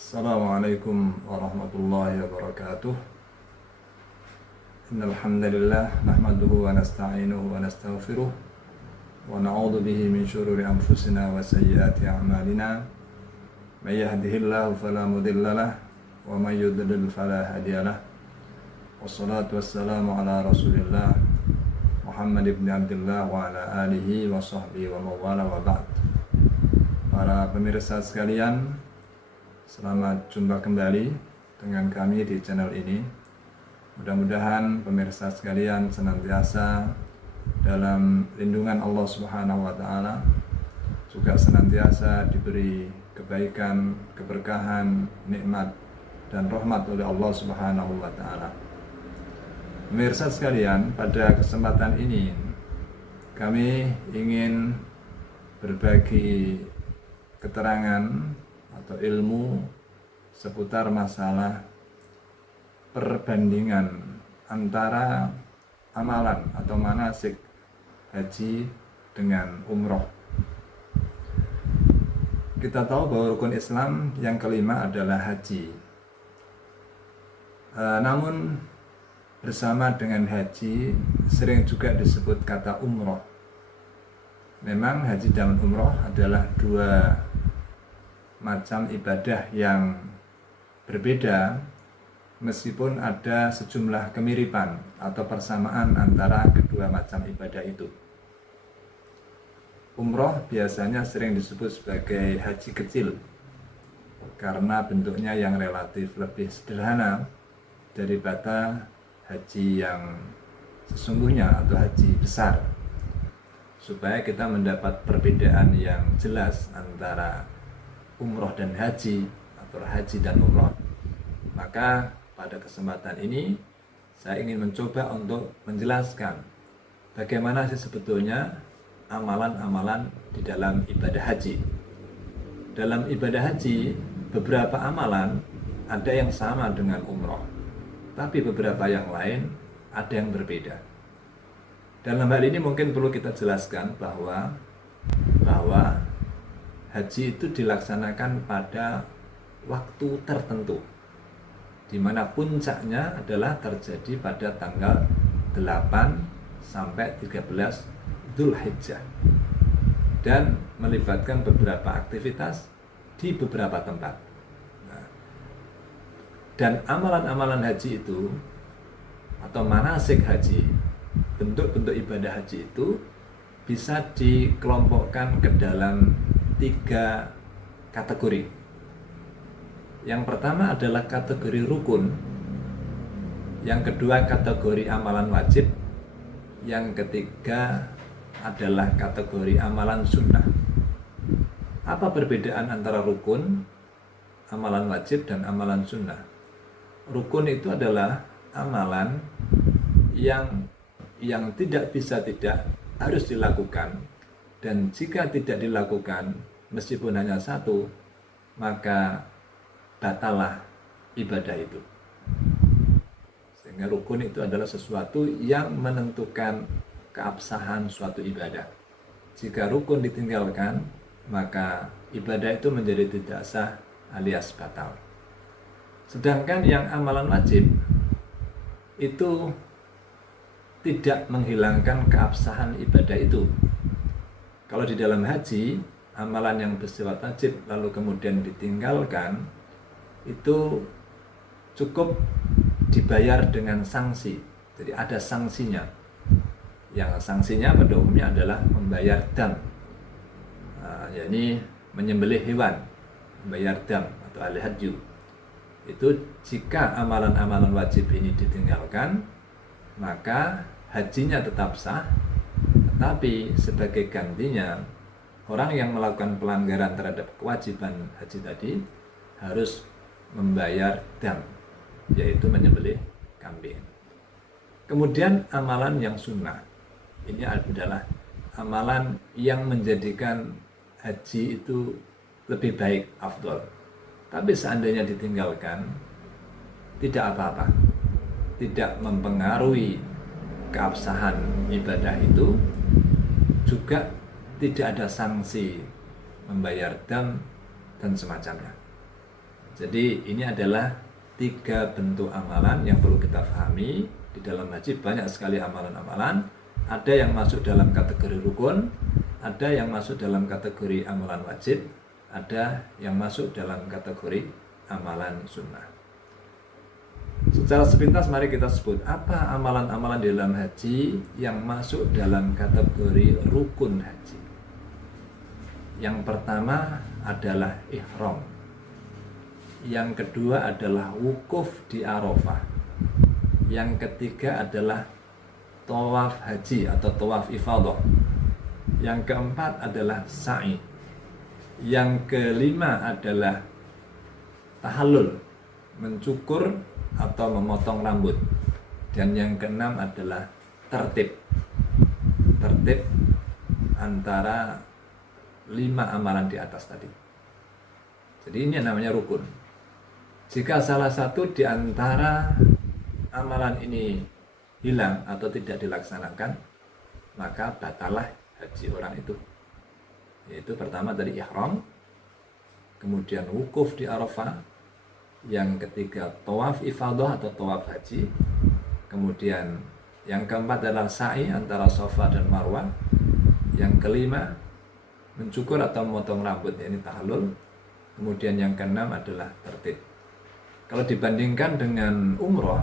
Assalamualaikum warahmatullahi wabarakatuh. Innal hamdalillah nahmaduhu wa nasta'inuhu wa nastaghfiruh wa na'udzu bihi min shururi anfusina wa sayyiati a'malina. May yahdihillahu fala mudilla lahu wa may yudlil fala hadiya lahu. Wassalatu wassalamu ala Rasulillah Muhammad ibn Abdullah wa ala alihi wa sahbihi wa mawala wa ba'd. Para pemirsa sekalian, selamat jumpa kembali dengan kami di channel ini. Mudah-mudahan pemirsa sekalian senantiasa dalam lindungan Allah Subhanahu wa taala, juga senantiasa diberi kebaikan, keberkahan, nikmat dan rahmat oleh Allah Subhanahu wa taala. Pemirsa sekalian, pada kesempatan ini kami ingin berbagi keterangan atau ilmu seputar masalah perbandingan antara amalan atau manasik haji dengan umroh. Kita tahu bahwa rukun Islam yang kelima adalah haji. Namun bersama dengan haji sering juga disebut kata umroh. Memang haji dan umroh adalah dua macam ibadah yang berbeda, meskipun ada sejumlah kemiripan atau persamaan antara kedua macam ibadah itu. Umroh biasanya sering disebut sebagai haji kecil karena bentuknya yang relatif lebih sederhana daripada haji yang sesungguhnya atau haji besar. Supaya kita mendapat perbedaan yang jelas antara umroh dan haji atau haji dan umroh, maka pada kesempatan ini saya ingin mencoba untuk menjelaskan bagaimana sih sebetulnya amalan-amalan di dalam ibadah haji. Dalam ibadah haji, beberapa amalan ada yang sama dengan umroh, tapi beberapa yang lain ada yang berbeda. Dalam hal ini mungkin perlu kita jelaskan bahwa haji itu dilaksanakan pada waktu tertentu, di mana puncaknya adalah terjadi pada tanggal 8 sampai 13 Dzulhijjah dan melibatkan beberapa aktivitas di beberapa tempat. Dan amalan-amalan haji itu atau manasik haji, bentuk-bentuk ibadah haji itu bisa dikelompokkan ke dalam 3 kategori. Yang pertama adalah kategori rukun, yang kedua kategori amalan wajib, yang ketiga adalah kategori amalan sunnah. Apa perbedaan antara rukun, amalan wajib, dan amalan sunnah? Rukun itu adalah amalan yang tidak bisa tidak harus dilakukan, dan jika tidak dilakukan meskipun hanya satu, maka batallah ibadah itu. Sehingga rukun itu adalah sesuatu yang menentukan keabsahan suatu ibadah. Jika rukun ditinggalkan, maka ibadah itu menjadi tidak sah alias batal. Sedangkan yang amalan wajib itu tidak menghilangkan keabsahan ibadah itu. Kalau di dalam haji, amalan yang bersifat wajib lalu kemudian ditinggalkan, itu cukup dibayar dengan sanksi. Jadi ada sanksinya. Yang sanksinya pada umumnya adalah membayar dam, yakni menyembelih hewan, membayar dam atau al-hadyu. Itu jika amalan-amalan wajib ini ditinggalkan, maka hajinya tetap sah, tetapi sebagai gantinya orang yang melakukan pelanggaran terhadap kewajiban haji tadi harus membayar dam, yaitu menyembelih kambing. Kemudian amalan yang sunnah, ini adalah amalan yang menjadikan haji itu lebih baik, afdol. Tapi seandainya ditinggalkan, tidak apa-apa, tidak mempengaruhi keabsahan ibadah itu, juga tidak ada sanksi membayar dam dan semacamnya. Jadi ini adalah 3 bentuk amalan yang perlu kita pahami. Di dalam haji banyak sekali amalan-amalan. Ada yang masuk dalam kategori rukun, ada yang masuk dalam kategori amalan wajib, ada yang masuk dalam kategori amalan sunnah. Secara sepintas mari kita sebut apa amalan-amalan di dalam haji yang masuk dalam kategori rukun haji. Yang pertama adalah ihram. Yang kedua adalah wukuf di Arafah. Yang ketiga adalah tawaf haji atau tawaf ifadah. Yang keempat adalah sa'i. Yang kelima adalah tahallul, mencukur atau memotong rambut. Dan yang keenam adalah tertib antara 5 amalan di atas tadi. Jadi ini namanya rukun. Jika salah satu di antara amalan ini hilang atau tidak dilaksanakan, maka batalah haji orang itu. Yaitu pertama tadi ihram, kemudian wukuf di Arafah, yang ketiga tawaf ifadah atau tawaf haji, kemudian yang keempat adalah sa'i antara Safa dan Marwah, yang kelima mencukur atau memotong rambut, yakni tahallul, kemudian yang keenam adalah tertib. Kalau dibandingkan dengan umroh,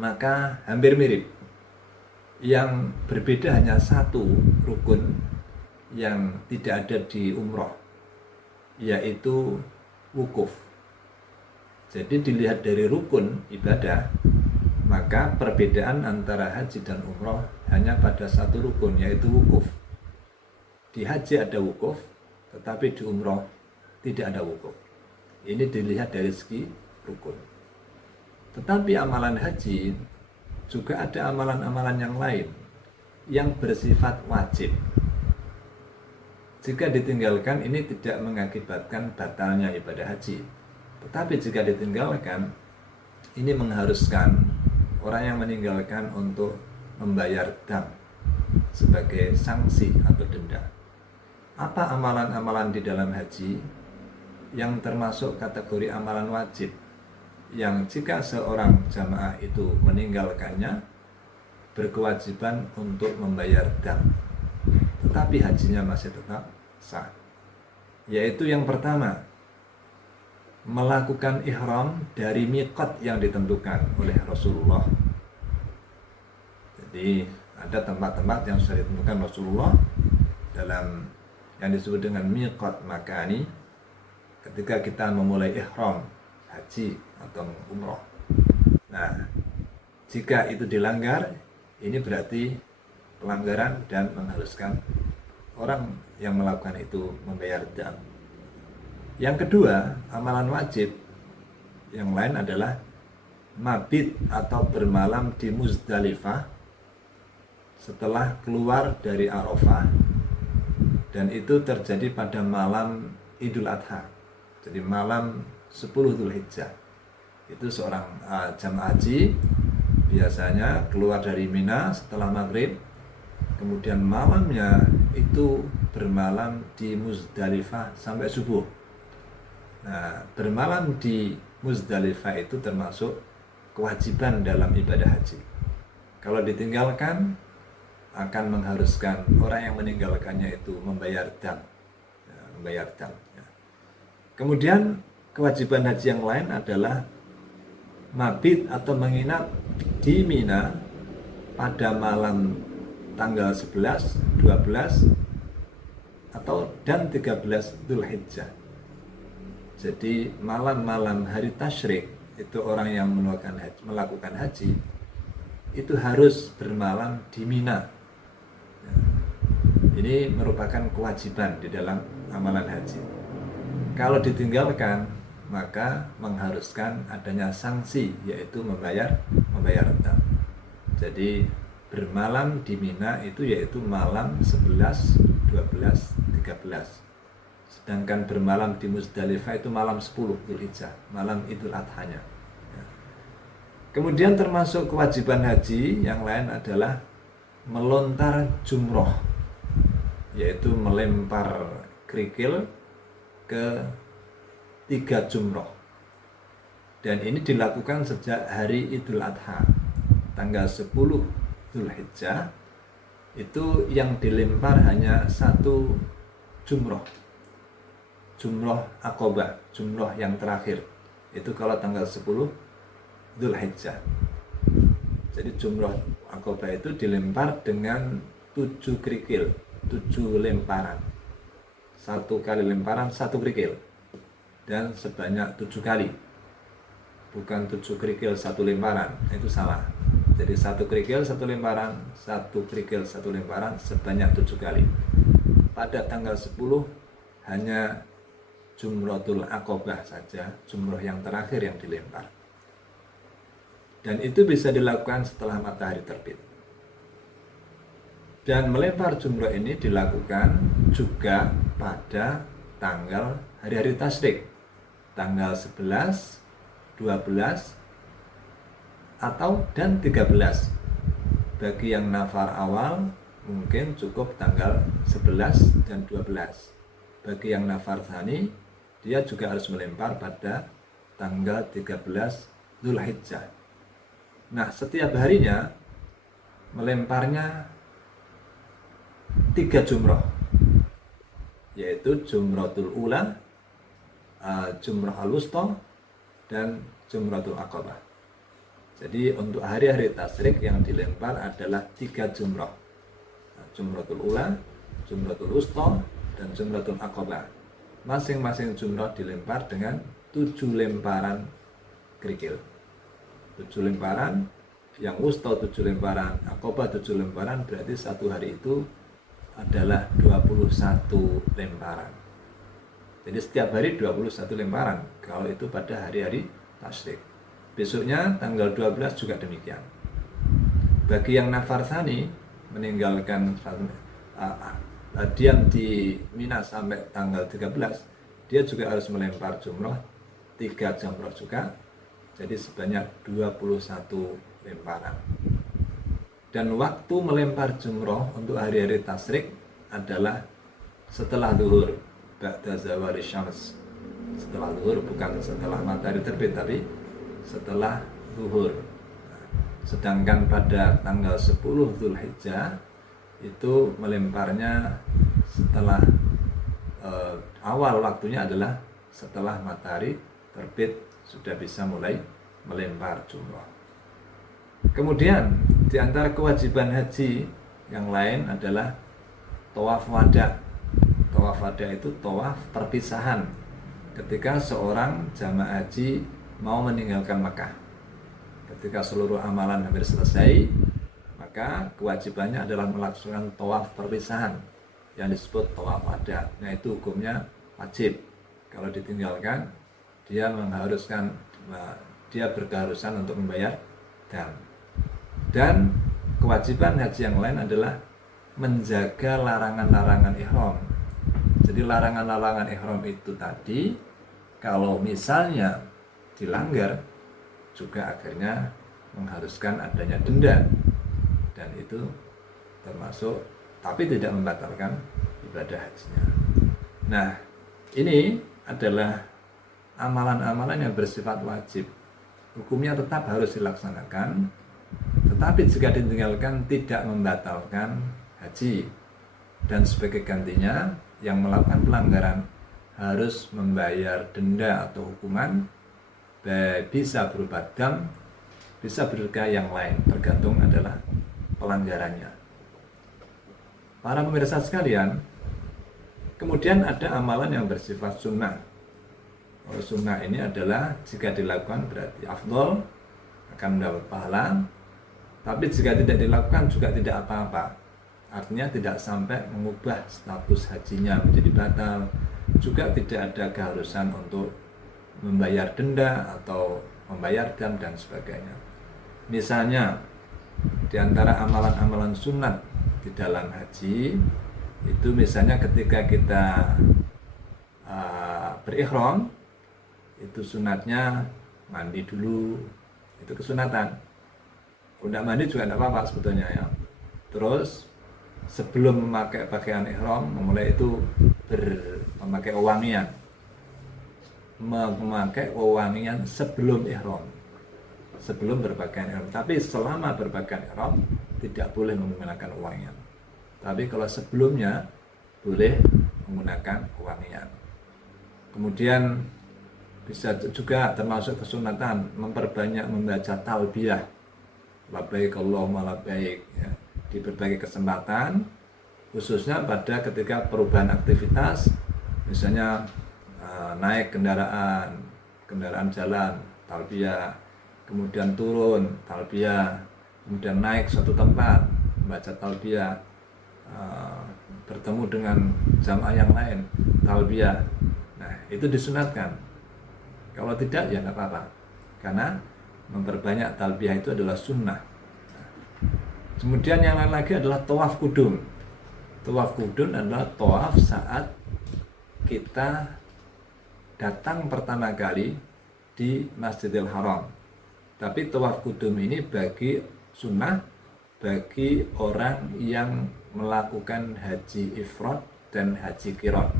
maka hampir mirip. Yang berbeda hanya satu rukun yang tidak ada di umroh, yaitu wukuf. Jadi dilihat dari rukun ibadah, maka perbedaan antara haji dan umroh hanya pada satu rukun, yaitu wukuf. Di haji ada wukuf, tetapi di umroh tidak ada wukuf. Ini dilihat dari segi rukun. Tetapi amalan haji juga ada amalan-amalan yang lain yang bersifat wajib. Jika ditinggalkan, ini tidak mengakibatkan batalnya ibadah haji. Tetapi jika ditinggalkan, ini mengharuskan orang yang meninggalkan untuk membayar dam sebagai sanksi atau denda. Apa amalan-amalan di dalam haji yang termasuk kategori amalan wajib, yang jika seorang jamaah itu meninggalkannya berkewajiban untuk membayar dam, tetapi hajinya masih tetap sah? Yaitu yang pertama, melakukan ihram dari miqat yang ditentukan oleh Rasulullah. Jadi ada tempat-tempat yang sudah ditentukan Rasulullah dalam yang disebut dengan miqat makani ketika kita memulai ihram haji atau umroh. Nah, jika itu dilanggar, ini berarti pelanggaran dan mengharuskan orang yang melakukan itu membayar dam. Yang kedua, amalan wajib yang lain adalah mabit atau bermalam di Muzdalifah setelah keluar dari Arafah, dan itu terjadi pada malam Idul Adha. Jadi malam 10 Dzulhijjah. Itu seorang jamaah haji biasanya keluar dari Mina setelah maghrib, kemudian malamnya itu bermalam di Muzdalifah sampai subuh. Nah, bermalam di Muzdalifah itu termasuk kewajiban dalam ibadah haji. Kalau ditinggalkan, akan mengharuskan orang yang meninggalkannya itu membayar dam. Kemudian kewajiban haji yang lain adalah mabit atau menginap di Mina pada malam tanggal 11, 12 dan 13 Dzulhijjah. Jadi malam-malam hari tasyrik itu orang yang melakukan haji itu harus bermalam di Mina. Ini merupakan kewajiban di dalam amalan haji. Kalau ditinggalkan, maka mengharuskan adanya sanksi, yaitu membayar dam. Jadi bermalam di Mina itu yaitu malam 11, 12, 13. Sedangkan bermalam di Muzdalifah itu malam 10 Dzulhijjah, malam Idul Adhanya. Kemudian termasuk kewajiban haji yang lain adalah melontar jumroh, yaitu melempar kerikil ke 3 jumroh. Dan ini dilakukan sejak hari Idul Adha, tanggal 10 Dzulhijjah. Itu yang dilempar hanya satu jumroh, jumroh Aqobah, jumroh yang terakhir. Itu kalau tanggal 10 Dzulhijjah. Jadi jumroh Aqobah itu dilempar dengan 7 kerikil, 7 lemparan. Satu kali lemparan, satu kerikil. Dan sebanyak 7 kali. Bukan 7 kerikil satu lemparan, itu salah. Jadi satu kerikil satu lemparan, satu kerikil satu lemparan sebanyak 7 kali. Pada tanggal 10 hanya Jumratul Aqobah saja, jumroh yang terakhir yang dilempar. Dan itu bisa dilakukan setelah matahari terbit. Dan melempar jumroh ini dilakukan juga pada tanggal hari-hari tasyrik, tanggal 11, 12 atau dan 13. Bagi yang nafar awal mungkin cukup tanggal 11 dan 12. Bagi yang nafar tsani, dia juga harus melempar pada tanggal 13 Dzulhijjah. Nah, setiap harinya melemparnya 3 jumroh, yaitu Jumratul Ula, Jumrah Al-Wusta, dan Jumratul Aqobah. Jadi untuk hari-hari tasyrik yang dilempar adalah 3 jumrah, Jumratul Ula, Jumratul Wusta, dan Jumratul Aqobah. Masing-masing jumrah dilempar dengan 7 lemparan kerikil. 7 lemparan, yang Wusta 7 lemparan, Aqobah 7 lemparan, berarti satu hari itu adalah 21 lemparan. Jadi setiap hari 21 lemparan kalau itu pada hari-hari tasyrik. Besoknya tanggal 12 juga demikian. Bagi yang nafar tsani meninggalkan diam di Mina sampai tanggal 13, dia juga harus melempar jumroh 3 jumroh juga. Jadi sebanyak 21 lemparan. Dan waktu melempar jumroh untuk hari-hari tasyrik adalah setelah zuhur, ba'da zawali syams. Setelah zuhur, bukan setelah matahari terbit, tapi setelah zuhur. Sedangkan pada tanggal 10 Dzulhijjah itu melemparnya setelah awal waktunya adalah setelah matahari terbit, sudah bisa mulai melempar jumroh. Kemudian di antara kewajiban haji yang lain adalah tawaf wada. Tawaf wada itu tawaf perpisahan ketika seorang jamaah haji mau meninggalkan Makkah. Ketika seluruh amalan hampir selesai, maka kewajibannya adalah melaksanakan tawaf perpisahan yang disebut tawaf wada. Nah, itu hukumnya wajib. Kalau ditinggalkan, dia berkeharusan untuk membayar dam. Dan kewajiban haji yang lain adalah menjaga larangan-larangan ihram. Jadi larangan-larangan ihram itu tadi kalau misalnya dilanggar juga akhirnya mengharuskan adanya denda, dan itu termasuk, tapi tidak membatalkan ibadah hajinya. Nah, ini adalah amalan-amalan yang bersifat wajib, hukumnya tetap harus dilaksanakan, tetapi jika ditinggalkan tidak membatalkan haji. Dan sebagai gantinya yang melakukan pelanggaran harus membayar denda atau hukuman, bisa berupa dam, bisa berupa yang lain, tergantung adalah pelanggarannya. Para pemirsa sekalian, kemudian ada amalan yang bersifat sunnah. Sunnah ini adalah jika dilakukan berarti afdol, akan mendapat pahala, tapi jika tidak dilakukan juga tidak apa-apa. Artinya tidak sampai mengubah status hajinya menjadi batal, juga tidak ada keharusan untuk membayar denda atau membayar dam dan sebagainya. Misalnya di antara amalan-amalan sunat di dalam haji itu, misalnya ketika kita berihram, itu sunatnya mandi dulu, itu kesunatan. Kalau tidak mandi juga tidak apa-apa sebetulnya ya. Terus sebelum memakai pakaian ihram, memulai itu memakai wangian. memakai wewangian sebelum ihram, sebelum berpakaian ihram. Tapi selama berpakaian ihram tidak boleh menggunakan wewangian. Tapi kalau sebelumnya boleh menggunakan wewangian. Kemudian bisa juga termasuk kesunatan memperbanyak membaca talbiyah, labbaik Allahumma labbaik, ya, di berbagai kesempatan, khususnya pada ketika perubahan aktivitas, misalnya naik kendaraan jalan, talbiyah, kemudian turun talbiyah, kemudian naik suatu tempat membaca talbiyah, bertemu dengan jamaah yang lain talbiyah. Nah, itu disunatkan. Kalau tidak ya nggak apa-apa, karena memperbanyak talbiyah itu adalah sunnah. Kemudian yang lain lagi adalah tawaf kudum. Tawaf kudum adalah tawaf saat kita datang pertama kali di Masjidil Haram. Tapi tawaf kudum ini bagi sunnah bagi orang yang melakukan haji ifrad dan haji qiran.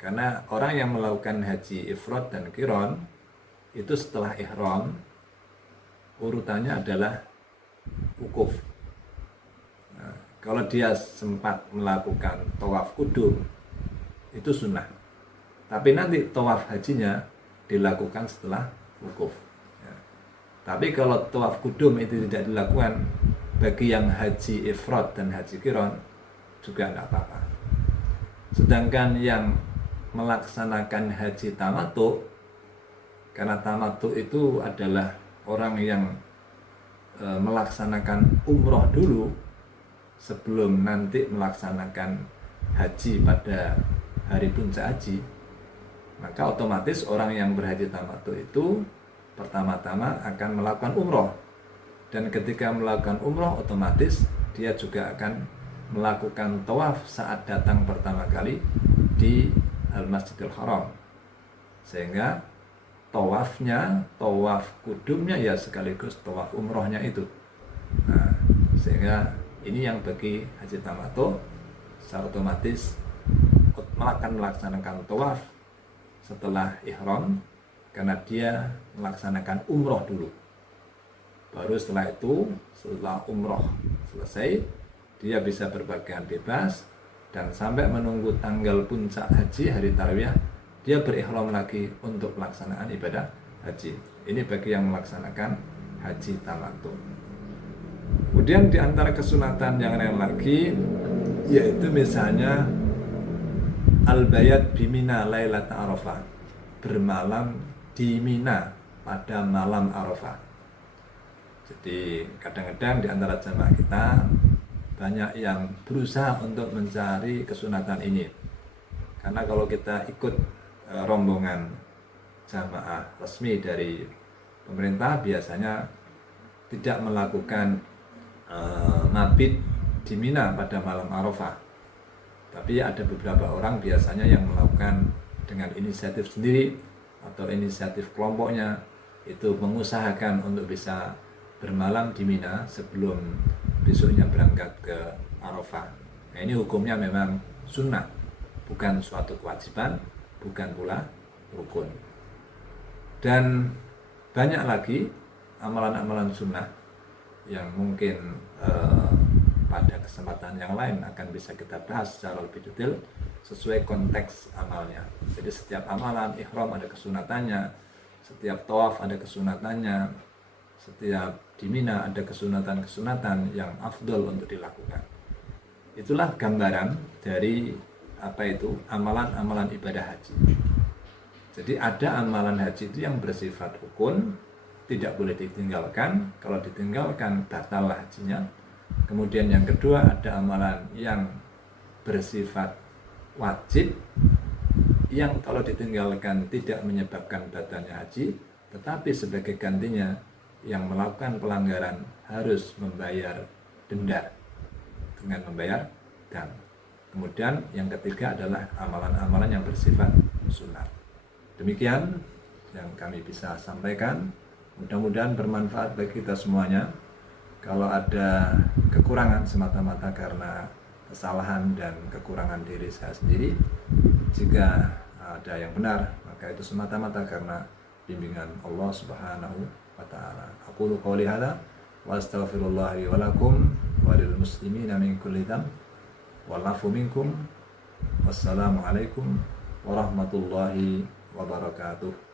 Karena orang yang melakukan haji ifrad dan qiran itu setelah ihram urutannya adalah wukuf. Nah, kalau dia sempat melakukan tawaf kudum itu sunnah. Tapi nanti tawaf hajinya dilakukan setelah wukuf. Ya. Tapi kalau tawaf kudum itu tidak dilakukan bagi yang haji ifrad dan haji qiran juga tidak apa-apa. Sedangkan yang melaksanakan haji tamattu, karena tamattu itu adalah orang yang melaksanakan umroh dulu sebelum nanti melaksanakan haji pada hari puncak haji, maka otomatis orang yang berhaji tamattu itu pertama-tama akan melakukan umroh, dan ketika melakukan umroh otomatis dia juga akan melakukan tawaf saat datang pertama kali di Al-Masjidil Haram, sehingga tawafnya, tawaf kudumnya ya sekaligus tawaf umrohnya itu. Nah, sehingga ini yang bagi haji tamattu secara otomatis akan melaksanakan tawaf setelah ihram, karena dia melaksanakan umroh dulu. Baru setelah itu, setelah umroh selesai, dia bisa berpakaian bebas, dan sampai menunggu tanggal puncak haji, hari tarwiyah, dia berihram lagi untuk pelaksanaan ibadah haji. Ini bagi yang melaksanakan haji tamattu. Kemudian di antara kesunatan yang lain lagi, yaitu misalnya al-bayat bimina lailat Arafah, bermalam di Mina pada malam Arafah. Jadi kadang-kadang di antara jamaah kita banyak yang berusaha untuk mencari kesunatan ini, karena kalau kita ikut rombongan jamaah resmi dari pemerintah biasanya tidak melakukan mabit di Mina pada malam Arafah. Tapi ada beberapa orang biasanya yang melakukan dengan inisiatif sendiri atau inisiatif kelompoknya, itu mengusahakan untuk bisa bermalam di Mina sebelum besoknya berangkat ke Arafah. Nah, ini hukumnya memang sunnah, bukan suatu kewajiban, bukan pula rukun. Dan banyak lagi amalan-amalan sunnah yang mungkin pada kesempatan yang lain akan bisa kita bahas secara lebih detail sesuai konteks amalnya. Jadi setiap amalan ihram ada kesunatannya, setiap tawaf ada kesunatannya, setiap di Mina ada kesunatan-kesunatan yang afdol untuk dilakukan. Itulah gambaran dari amalan-amalan ibadah haji. Jadi ada amalan haji itu yang bersifat rukun, tidak boleh ditinggalkan. Kalau ditinggalkan batal hajinya. Kemudian yang kedua ada amalan yang bersifat wajib, yang kalau ditinggalkan tidak menyebabkan batalnya haji, tetapi sebagai gantinya yang melakukan pelanggaran harus membayar denda dengan membayar dam. Kemudian yang ketiga adalah amalan-amalan yang bersifat sunat. Demikian yang kami bisa sampaikan. Mudah-mudahan bermanfaat bagi kita semuanya. Kalau ada kekurangan semata-mata karena kesalahan dan kekurangan diri saya sendiri, jika ada yang benar, maka itu semata-mata karena bimbingan Allah Subhanahu wa taala. Aqulu qouli hadza wa astaghfirullah li wa lakum wa lil muslimina min kulli dzamb wal 'afwu minkum. Wassalamu alaikum warahmatullahi wabarakatuh.